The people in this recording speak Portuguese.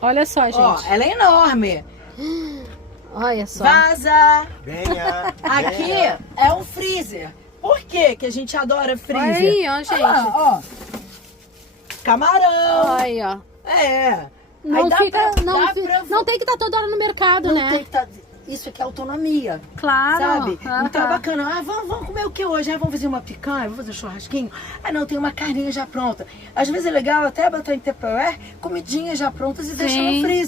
Olha só, gente. Ó, ela é enorme. Olha só. Vaza! Venha. Aqui venha. é um freezer. Por que que a gente adora freezer? Olha aí, ó, gente. Ó. Camarão. Olha, ó. É. Não Aí dá fica, pra- não, dá pra- não tem que estar toda hora no mercado, Não né? tem que tá... Isso aqui é autonomia. Claro. Sabe? Então é aham. bacana. Ah, vamos comer o que hoje? Ah, vamos fazer uma picanha, vamos fazer um churrasquinho? Ah, não, tem uma carninha já pronta. Às vezes é legal até botar em Tupperware comidinhas já prontas e deixar no Sim. freezer.